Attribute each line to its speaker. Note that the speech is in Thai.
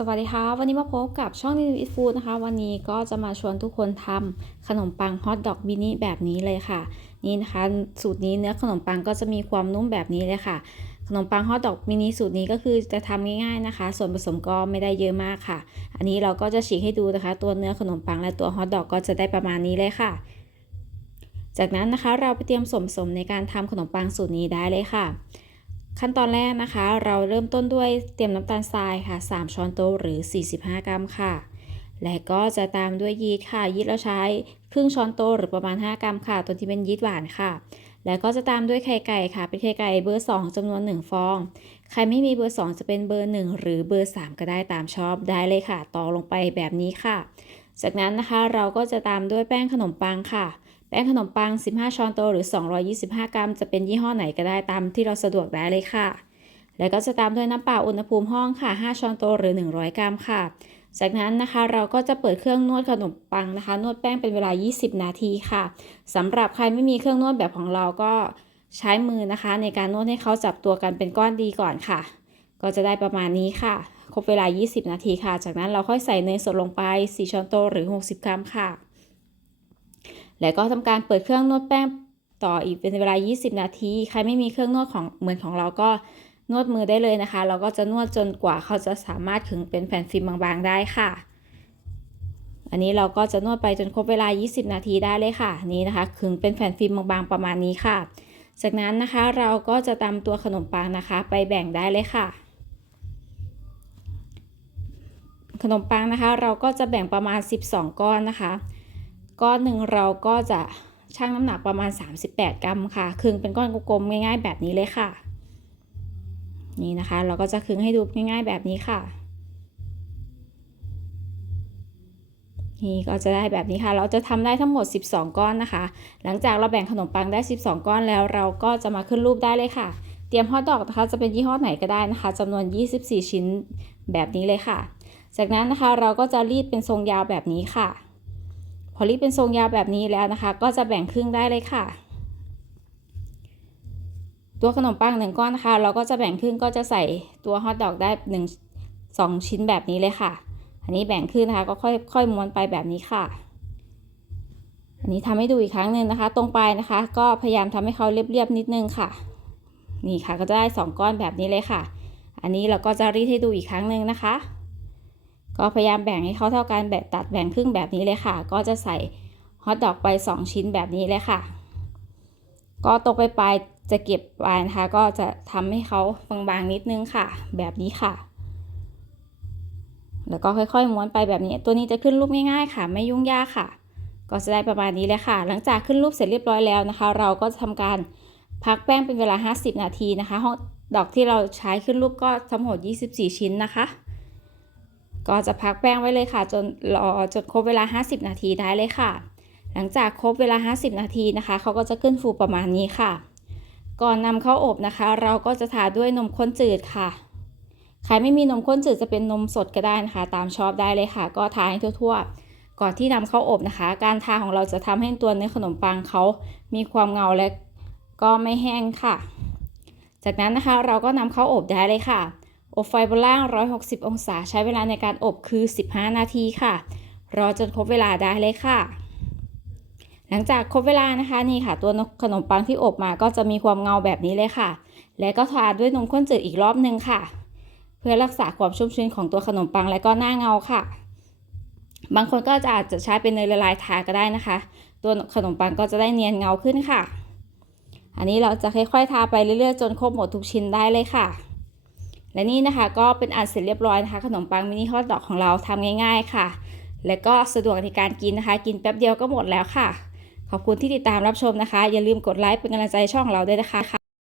Speaker 1: สวัสดีค่ะ วันนี้มาพบกับช่องนิวอิฟูดนะคะ วันนี้ก็จะมาชวนทุกคนทำขนมปังฮอทดอกมินิแบบนี้เลยค่ะ นี่นะคะ สูตรนี้เนื้อขนมปังก็จะมีความนุ่มแบบนี้เลยค่ะ ขนมปังฮอทดอกมินิสูตรนี้ก็คือจะทำง่ายๆนะคะ ส่วนผสมก็ไม่ได้เยอะมากค่ะ อันนี้เราก็จะฉีกให้ดูนะคะ ตัวเนื้อขนมปังและตัวฮอทดอกก็จะได้ประมาณนี้เลยค่ะ จากนั้นนะคะเราไปเตรียมส่วนผสมในการทำขนมปังสูตรนี้ได้เลยค่ะ ขั้นตอนแรกนะคะ เราเริ่มต้นด้วยเตรียมน้ำตาลทรายค่ะ 3 ช้อนโต๊ะหรือ 45 กรัมค่ะ และก็จะตามด้วยยีสต์ค่ะ ยีสต์เราใช้ครึ่งช้อนโต๊ะหรือประมาณ 5 กรัมค่ะ ตัวที่เป็นยีสต์หวานค่ะ แล้วก็จะตามด้วยไข่ไก่ค่ะ เป็นไข่ไก่เบอร์ 2จำนวน 1 ฟอง ใครไม่มีเบอร์ 2 จะเป็นเบอร์ 1 หรือเบอร์ 3 ก็ได้ตามชอบได้เลยค่ะต่อลงไปแบบนี้ค่ะ จากนั้นนะคะเราก็จะตามด้วยแป้งขนมปังค่ะ แป้งขนมปัง 15 ช้อนโต๊ะหรือ 225 กรัม จะเป็นยี่ห้อไหนก็ได้ตามที่เราสะดวกได้เลยค่ะ แล้วก็จะตามด้วยน้ำเปล่าอุณหภูมิห้องค่ะ 5 ช้อนโต๊ะหรือ 100 กรัมค่ะ จากนั้นนะคะเราก็จะเปิดเครื่องนวดขนมปังนะคะ นวดแป้งเป็นเวลา 20 นาทีค่ะสำหรับใครไม่มีเครื่องนวดแบบของเราก็ใช้มือนะคะ ในการนวดให้เขาจับตัวกันเป็นก้อนดีก่อนค่ะ ก็จะได้ประมาณนี้ค่ะ ครบเวลา 20 นาทีค่ะ จากนั้นเราค่อยใส่เนยสดลงไป 4 ช้อนโต๊ะหรือ 60 กรัมค่ะ แล้วก็ทำการเปิดเครื่องนวดแป้งต่ออีกเป็นเวลา 20 นาที ใครไม่มีเครื่องนวดของเหมือนของเราก็นวดมือได้เลยนะคะ เราก็จะนวดจนกว่าเขาจะสามารถขึงเป็นแผ่นฟิล์มบางๆ ได้ค่ะ อันนี้เราก็จะนวดไปจนครบเวลา 20 นาทีได้เลยค่ะ นี่นะคะขึงเป็นแผ่นฟิล์มบางๆ ประมาณนี้ค่ะ จากนั้นนะคะเราก็จะตำตัวขนมปังนะคะ ไปแบ่งได้เลยค่ะ ขนมปังนะคะ เราก็จะแบ่งประมาณ 12 ก้อนนะคะ ก้อนหนึ่งเราก็จะชั่งน้ำหนักประมาณ 38 กรัมค่ะคึงเป็นก้อนกลมๆง่ายๆ แบบนี้เลยค่ะ นี่นะคะ เราก็จะคึงให้ดูง่ายๆแบบนี้ค่ะนี่ก็จะได้แบบนี้ค่ะ เราจะทำได้ทั้งหมด 12 ก้อนนะคะ หลังจากเราแบ่งขนมปังได้ 12 ก้อนแล้ว เราก็จะมาขึ้นรูปได้เลยค่ะ เตรียมฮอทดอกนะคะ จะเป็นยี่ห้อไหนก็ได้นะคะจำนวน 24 ชิ้นแบบนี้เลยค่ะ จากนั้นนะคะเราก็จะรีดเป็นทรงยาวแบบนี้ค่ะ พอรีดเป็นทรงยาวแบบนี้แล้วนะคะ ก็จะแบ่งครึ่งได้เลยค่ะ ตัวขนมปังหนึ่งก้อนนะคะ เราก็จะแบ่งครึ่งก็จะใส่ตัวฮอทดอกได้หนึ่งสองชิ้นแบบนี้เลยค่ะ อันนี้แบ่งครึ่งนะคะก็ค่อยค่อยม้วนไปแบบนี้ค่ะ อันนี้ทำให้ดูอีกครั้งหนึ่งนะคะ ตรงปลายนะคะ ก็พยายามทำให้เขาเรียบๆนิดนึงค่ะ นี่ค่ะก็จะได้สองก้อนแบบนี้เลยค่ะ อันนี้เราก็จะรีดให้ดูอีกครั้งหนึ่งนะคะ ก็พยายามแบ่งให้เขาเท่ากันแบบตัดแบ่งครึ่งแบบนี้เลยค่ะ ก็จะใส่ฮอทดอกไป 2 ชิ้นแบบนี้เลยค่ะ ก็ตรงไปปลายจะเก็บปลายนะคะ ก็จะทำให้เขาบางๆนิดนึงค่ะ แบบนี้ค่ะ แล้วก็ค่อยๆม้วนไปแบบนี้ ตัวนี้จะขึ้นรูปง่ายๆค่ะ ไม่ยุ่งยากค่ะ ก็จะได้ประมาณนี้เลยค่ะ หลังจากขึ้นรูปเสร็จเรียบร้อยแล้วนะคะ เราก็จะทำการพักแป้งเป็นเวลา 50 นาทีนะคะ ดอกที่เราใช้ขึ้นรูปก็ทั้งหมด 24 ชิ้นนะคะ ก็จะพักแป้งไว้เลยค่ะ จนรอจนครบเวลา 50 นาทีได้เลยค่ะ หลังจากครบเวลา 50 นาทีนะคะเขาก็จะขึ้นฟูประมาณนี้ค่ะ ก่อนนำเข้าอบนะคะ เราก็จะทาด้วยนมข้นจืดค่ะใครไม่มีนมข้นจืดจะเป็นนมสดก็ได้นะคะ ตามชอบได้เลยค่ะ ก็ทาให้ทั่วๆ ก่อนที่นำเข้าอบนะคะ การทาของเราจะทำให้ตัวเนื้อขนมปังเขามีความเงาและก็ไม่แห้งค่ะ จากนั้นนะคะเราก็นำเข้าอบได้เลยค่ะ อบไฟบนล่าง 160 องศา ใช้เวลาในการอบคือ 15 นาทีค่ะ รอจนครบเวลาได้เลยค่ะ หลังจากครบเวลานะคะนี่ค่ะ ตัวขนมปังที่อบมาก็จะมีความเงาแบบนี้เลยค่ะ และก็ทาด้วยนมข้นจืดอีกรอบนึงค่ะ เพื่อรักษาความชุ่มชื้นของตัวขนมปังและก็หน้าเงาค่ะ บางคนก็จะอาจจะใช้เป็นเนยละลายทาก็ได้นะคะ ตัวขนมปังก็จะได้เนียนเงาขึ้นค่ะ อันนี้เราจะค่อยๆทาไปเรื่อยๆ จนครบหมดทุกชิ้นได้เลยค่ะ และนี่นะคะก็เป็นอันเสร็จเรียบร้อยนะคะ ขนมปังมินิฮอทดอกของเราทำง่ายๆค่ะ และก็สะดวกในการกินนะคะ กินแป๊บเดียวก็หมดแล้วค่ะ ขอบคุณที่ติดตามรับชมนะคะ อย่าลืมกดไลค์เป็นกำลังใจช่องเราด้วยนะคะ